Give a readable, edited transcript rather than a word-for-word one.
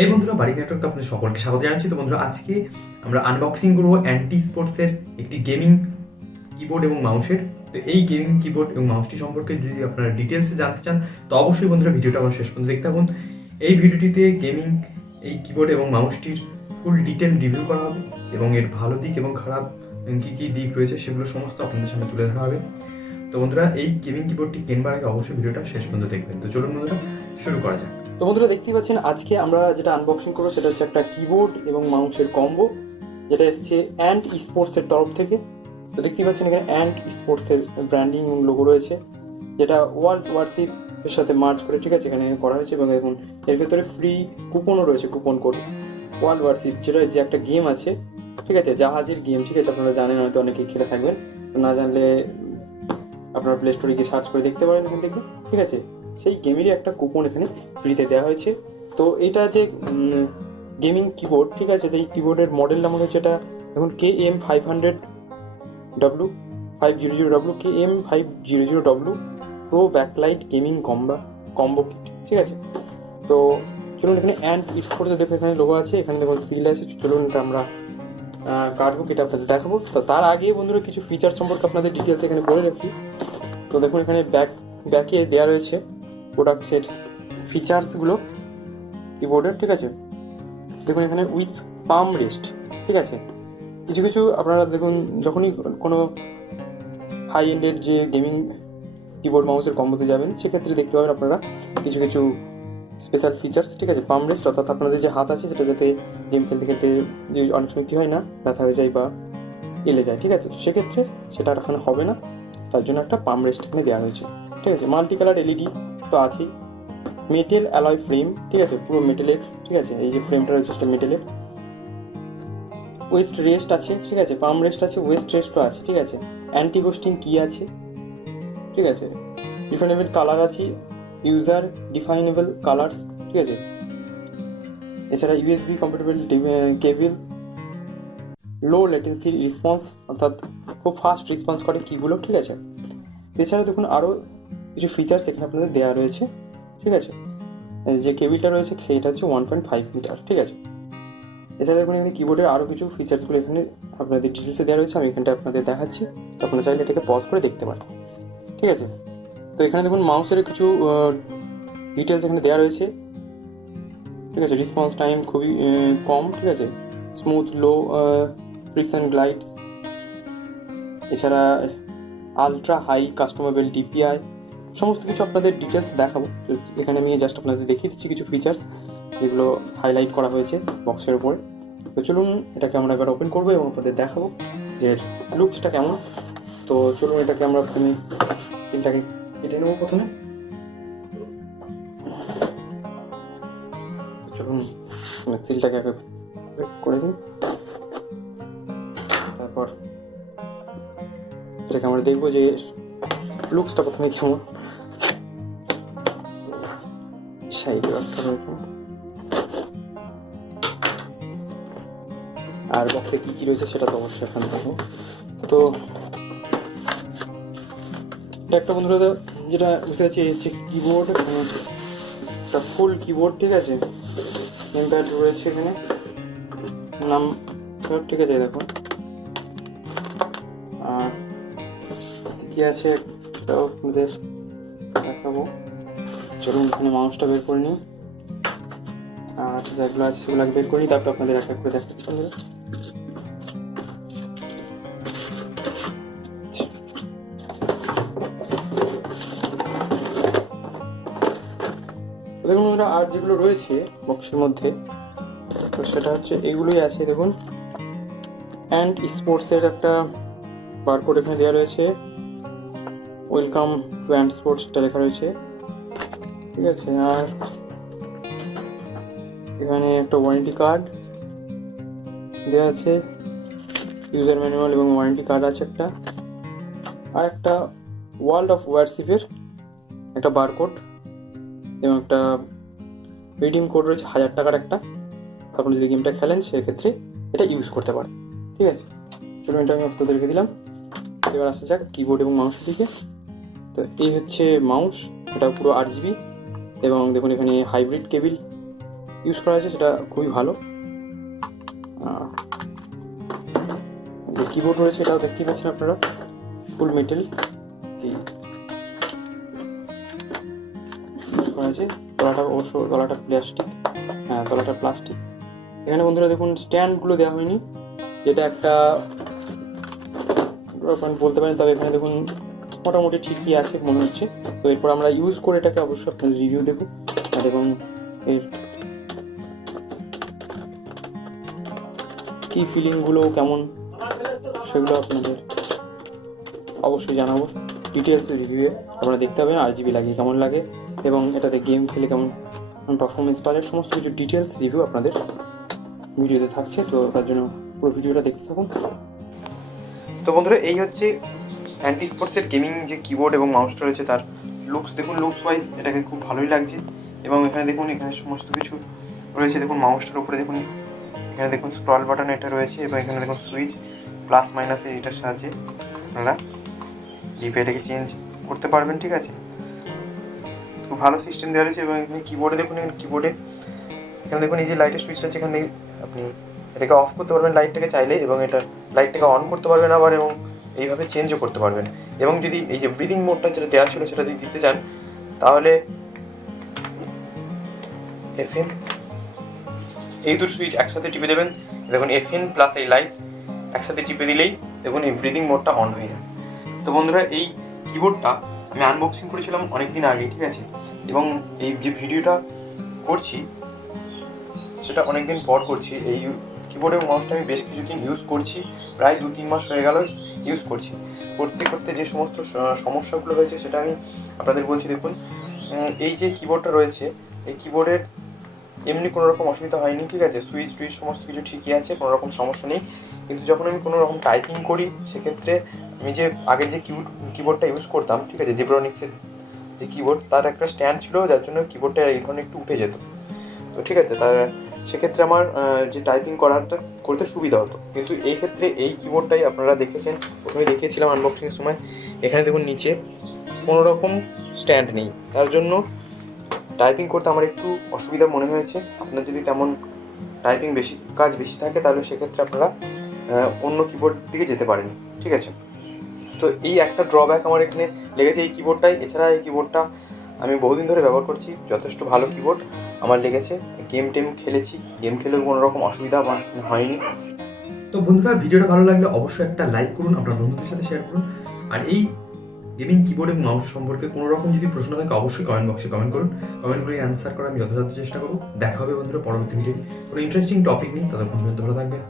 এই বন্ধুরা, বারিক নেটওয়ার্কে আপনাদের সকলকে স্বাগত জানাচ্ছি। তো বন্ধুরা, আজকে আমরা আনবক্সিং করবো অ্যান্টি স্পোর্টসের একটি গেমিং কিবোর্ড এবং মাউসের। তো এই গেমিং কিবোর্ড এবং মাউসটি সম্পর্কে যদি আপনারা ডিটেলসে জানতে চান তো অবশ্যই বন্ধুরা ভিডিওটা আমার শেষ পর্যন্ত দেখতে থাকুন। এই ভিডিওটিতে গেমিং এই কিবোর্ড এবং মাউসটির ফুল ডিটেল রিভিউ করা হবে এবং এর ভালো দিক এবং খারাপ কী কী দিক রয়েছে সেগুলো সমস্ত আপনাদের সামনে তুলে ধরা হবে। তো বন্ধুরা, এই গেমিং কিবোর্ডটি কেনবার আগে অবশ্যই ভিডিওটা শেষ পর্যন্ত দেখবেন। তো চলুন বন্ধুরা, শুরু করা যাক। তো বন্ধুরা, দেখতেই পাচ্ছেন আজকে আমরা যেটা আনবক্সিং করবো সেটা হচ্ছে একটা কিবোর্ড এবং মাউসের কম্বো, যেটা এসছে অ্যান্ড স্পোর্টসের তরফ থেকে। তো দেখতেই পাচ্ছেন এখানে অ্যান্ড স্পোর্টসের ব্র্যান্ডিং লোগো রয়েছে, যেটা ওয়ার্ল্ড ওয়ারশিপ এর সাথে মার্চ করে, ঠিক আছে, এখানে করা হয়েছে। এবং এখন এর ভেতরে ফ্রি কুপনও রয়েছে, কুপন কোড ওয়ার্ল্ড ওয়ারশিপ, যেটা যে একটা গেম আছে, ঠিক আছে, জাহাজের গেম, ঠিক আছে, আপনারা জানেন হয়তো, অনেকেই খেলে থাকবেন। না জানলে আপনারা প্লে স্টোরে গিয়ে সার্চ করে দেখতে পারেন এখান থেকে, ঠিক আছে। সেই গেমেরই একটা কুপন এখানে ফ্রিতে দেওয়া হয়েছে। তো এটা যে গেমিং কিবোর্ড, ঠিক আছে, এই কিবোর্ডের মডেল নাম্বার হচ্ছে এটা দেখুন KM500W 500W KM500W pro backlight gaming combo kit, ঠিক আছে। তো চলুন, এখানে অ্যান্ড স্পোর্টস দেখুন, এখানে লোগো আছে, এখানে দেখুন সিল আছে। চলুন এটা আমরা কার্ডবুক এটা আপনাদের দেখাবো। তো তার আগে বন্ধুরা কিছু ফিচার সম্পর্কে আপনাদের ডিটেলস এখানে বলে রাখি। তো দেখুন এখানে ব্যাকে দেওয়া রয়েছে প্রোডাক্ট সেট ফিচার্সগুলো কিবোর্ডের, ঠিক আছে। দেখুন এখানে উইথ পাম রেস্ট, ঠিক আছে। কিছু কিছু আপনারা দেখুন, যখনই কোনো হাই এন্ডের যে গেমিং কিবোর্ড মাউসের কম্বোতে যাবেন সেক্ষেত্রে দেখতে পাবেন আপনারা কিছু কিছু স্পেশাল ফিচার্স, ঠিক আছে। পাম রেস্ট অর্থাৎ আপনাদের যে হাত আছে সেটা যাতে গেম খেলতে খেলতে যে অনেক সময় কী হয় না, ব্যথা হয়ে যায় বা এলে যায়, ঠিক আছে। তো সেক্ষেত্রে সেটা এখানে হবে না, তার জন্য একটা পাম রেস্ট এখানে দেওয়া হয়েছে, ঠিক আছে। মাল্টি কালার এলইডি তো আছেই, মেটেল অ্যালয় ফ্রেম, ঠিক আছে, পুরো মেটেলের, ঠিক আছে। এই যে ফ্রেমটা রয়েছে সেটা মেটেলের। ওয়েস্ট রেস্ট আছে, ঠিক আছে, পাম রেস্ট আছে, ওয়েস্ট রেস্টও আছে, ঠিক আছে। অ্যান্টি গোস্টিং কি আছে, ঠিক আছে। ডিফাইনেবল কালার আছে, ইউজার ডিফাইনেবল কালার্স, ঠিক আছে। এছাড়া ইউএসবি কম্প্যাটেবল কেবল, লো লেটেন্সি রেসপন্স, অর্থাৎ খুব ফাস্ট রেসপন্স করে কিগুলো, ঠিক আছে। এছাড়া দেখুন আরও কিছু ফিচার্স এখানে আপনাদের দেওয়া রয়েছে, ঠিক আছে। যে কেবিলটা রয়েছে সেইটা হচ্ছে 1.5 মিটার, ঠিক আছে। এছাড়া দেখুন এখানে কিবোর্ডের আরও কিছু ফিচার্সগুলো এখানে আপনাদের ডিটেলসে দেওয়া রয়েছে, আমি এখানটা আপনাদের দেখাচ্ছি। তো আপনারা চাইলে এটাকে পজ করে দেখতে পারেন, ঠিক আছে। তো এখানে দেখুন মাউসের কিছু ডিটেলস এখানে দেওয়া রয়েছে, ঠিক আছে। রেসপন্স টাইম খুবই কম, ঠিক আছে। স্মুথ লো ফ্রিকশন গ্লাইডস, এছাড়া আলট্রা হাই কাস্টমাইজেবল ডিপিআই, সমস্ত কিছু আপনাদের ডিটেলস দেখাবো। এখানে আমি জাস্ট আপনাদের দেখিয়ে দিচ্ছি কিছু ফিচার্স যেগুলো হাইলাইট করা হয়েছে বক্সের উপরে। তো চলুন এটাকে আমরা এবার ওপেন করবো এবং আপনাদের দেখাবো যে লুকসটা কেমন। তো চলুন এটাকে আমরা প্রথমে সিলটাকে কেটে নেবো প্রথমে। চলুন সিলটাকে আগে করে দিন, তারপর এটাকে আমরা দেখবো যে লুকসটা প্রথমে কেমন। সাইডে একটা রয়েছে, আর বক্সে কী কী রয়েছে সেটা তো অবশ্যই এখানে দেখবো। তো এটা একটা বন্ধুরা যেটা বুঝতে পারছি হচ্ছে কিবোর্ড, একটা ফুল কিবোর্ড, ঠিক আছে। নেমপ্যাড রয়েছে এখানে, নাম, ঠিক আছে, দেখুন। আর কী আছে এটাও আপনাদের দেখাবো। চলুন এখানে মাউসটা বের করে নিই, আর যেগুলো আছে সেগুলো বের করে নিই, তারপর আপনাদের এক এক করে দেখাচ্ছি। দেখুন বন্ধুরা, আর যেগুলো রয়েছে বক্সের মধ্যে তো সেটা হচ্ছে এইগুলোই আছে। দেখুন অ্যান্ড স্পোর্টসের একটা বারকোড এখানে দেওয়া রয়েছে, ওয়েলকাম টু অ্যান্ড স্পোর্টসটা লেখা রয়েছে, ঠিক আছে। আর এখানে একটা ওয়ারেন্টি কার্ড দেওয়া আছে, ইউজার ম্যানুয়াল এবং ওয়ারেন্টি কার্ড আছে একটা। আর একটা ওয়ার্ল্ড অফ ওয়ারশিপের একটা বারকোড এবং একটা রিডিম কোড রয়েছে 1000 টাকার একটা। আপনি যদি গেমটা খেলেন সেক্ষেত্রে এটা ইউজ করতে পারেন, ঠিক আছে। চলুন এটা আমি আপনাদেরকে দিলাম। এবার আসা যাক কিবোর্ড এবং মাউসের দিকে। তো এই হচ্ছে মাউস, এটা পুরো 8GB এবং দেখুন এখানে হাইব্রিড কেবিল ইউজ করা হয়েছে সেটা খুবই ভালো। যে কিবোর্ড রয়েছে এটাও দেখতেই পাচ্ছেন আপনারা, ফুল মেটেল ইউজ করা আছে। তলাটা অবশ্য তলাটা প্লাস্টিক, হ্যাঁ তলাটা প্লাস্টিক। এখানে বন্ধুরা দেখুন স্ট্যান্ডগুলো দেওয়া হয়নি, যেটা একটা বলতে পারেন, তবে এখানে দেখুন মোটামুটি ঠিকই আছে মনে হচ্ছে। তো এরপর আমরা ইউজ করে এটাকে অবশ্যই আপনাদের রিভিউ দেবো, আর এবং এর কি ফিলিংগুলো কেমন সেগুলো আপনাদের অবশ্যই জানাবো ডিটেলস রিভিউয়ে। আপনারা দেখতে পাবেন RGB লাগিয়ে কেমন লাগে এবং এটাতে গেম খেলে কেমন পারফরমেন্স পারে, সমস্ত কিছু ডিটেলস রিভিউ আপনাদের ভিডিওতে থাকছে। তো তার জন্য পুরো ভিডিওটা দেখতে থাকুন। তো বন্ধুরা এই হচ্ছে অ্যান্টি স্পোর্টসের গেমিং যে কিবোর্ড এবং মাউসটা রয়েছে তার লুকস দেখুন। লুকস ওয়াইজ এটাকে খুব ভালোই লাগছে এবং এখানে দেখুন এখানে সমস্ত কিছু রয়েছে। দেখুন মাউসটার উপরে দেখুন এখানে দেখুন স্ক্রল বাটন এটা রয়েছে এবং এখানে দেখুন সুইচ প্লাস মাইনাসে এটার সাহায্যে আপনারা ডিপে এটাকে চেঞ্জ করতে পারবেন, ঠিক আছে। খুব ভালো সিস্টেম দেওয়া রয়েছে এবং এখানে কিবোর্ডে দেখুন, এখানে দেখুন এই যে লাইটের সুইচটা আছে, এখান থেকে আপনি এটাকে অফ করতে পারবেন লাইটটাকে চাইলে, এবং এটা লাইটটাকে অন করতে পারবেন আবার, এবং এইভাবে চেঞ্জও করতে পারবেন। এবং যদি এই যে ব্রিদিং মোডটা যেটা দেওয়া ছিল সেটা যদি দিতে চান তাহলে FN এই দুটো সুইচ একসাথে টিপে দেবেন। দেখুন FN প্লাস এই লাইট একসাথে টিপে দিলেই দেখুন এই ব্রিদিং মোডটা অন হয়ে যায়। তো বন্ধুরা এই কিবোর্ডটা আমি আনবক্সিং করেছিলাম অনেক দিন আগে, ঠিক আছে, এবং এই যে ভিডিওটা করছি সেটা অনেক দিন পর করছি। এই কিবোর্ড এবং মাউসটা আমি বেশ কিছুদিন ইউজ করছি, প্রায় 2-3 মাস হয়ে গেল ইউজ করছি। করতে করতে যে সমস্ত সমস্যাগুলো হয়েছে সেটা আমি আপনাদের বলছি। দেখুন এই যে কিবোর্ডটা রয়েছে, এই কিবোর্ডের এমনি কোনো রকম অসুবিধা হয়নি, ঠিক আছে, সুইচ টুইচ সমস্ত কিছু ঠিকই আছে, কোনো রকম সমস্যা নেই। কিন্তু যখন আমি কোনো রকম টাইপিং করি সেক্ষেত্রে আমি যে আগের যে কিবোর্ডটা ইউজ করতাম, ঠিক আছে, জিব্রনিক্সের যে কিবোর্ড, তার একটা স্ট্যান্ড ছিল যার জন্য কিবোর্ডটা এই ধরনের একটু উঠে যেত। তো ঠিক আছে, তার সেক্ষেত্রে আমার যে টাইপিং করাটা করতে সুবিধা হতো। কিন্তু এই ক্ষেত্রে এই কিবোর্ডটাই আপনারা দেখেছেন, প্রথমে দেখিয়েছিলাম আনবক্সিংয়ের সময়, এখানে দেখুন নিচে কোনো রকম স্ট্যান্ড নেই, তার জন্য টাইপিং করতে আমার একটু অসুবিধা মনে হয়েছে। আপনার যদি তেমন টাইপিং কাজ বেশি থাকে তাহলে সেক্ষেত্রে আপনারা অন্য কিবোর্ড দিকে যেতে পারেন, ঠিক আছে। তো এই একটা ড্রব্যাক আমার এখানে লেগেছে এই কিবোর্ডটাই। এছাড়া এই কিবোর্ডটা আমি বহুদিন ধরে ব্যবহার করছি, যথেষ্ট ভালো কিবোর্ড আমার লেগেছে। গেম খেলেছি, গেম খেলেও কোনো রকম অসুবিধা হয়নি। তো বন্ধুরা ভিডিওটা ভালো লাগলে অবশ্যই একটা লাইক করুন, আপনার বন্ধুদের সাথে শেয়ার করুন। আর এই গেমিং কিবোর্ড এবং মাউস সম্পর্কে কোনো রকম যদি প্রশ্ন থাকে অবশ্যই কমেন্ট বক্সে কমেন্ট করুন। কমেন্ট করে অ্যান্সার করার আমি যথাযথ চেষ্টা করবো। দেখা হবে বন্ধুরা পরবর্তী ভিডিও কোনো ইন্টারেস্টিং টপিক নিয়ে। ততক্ষণ পর্যন্ত ভালো থাকবেন।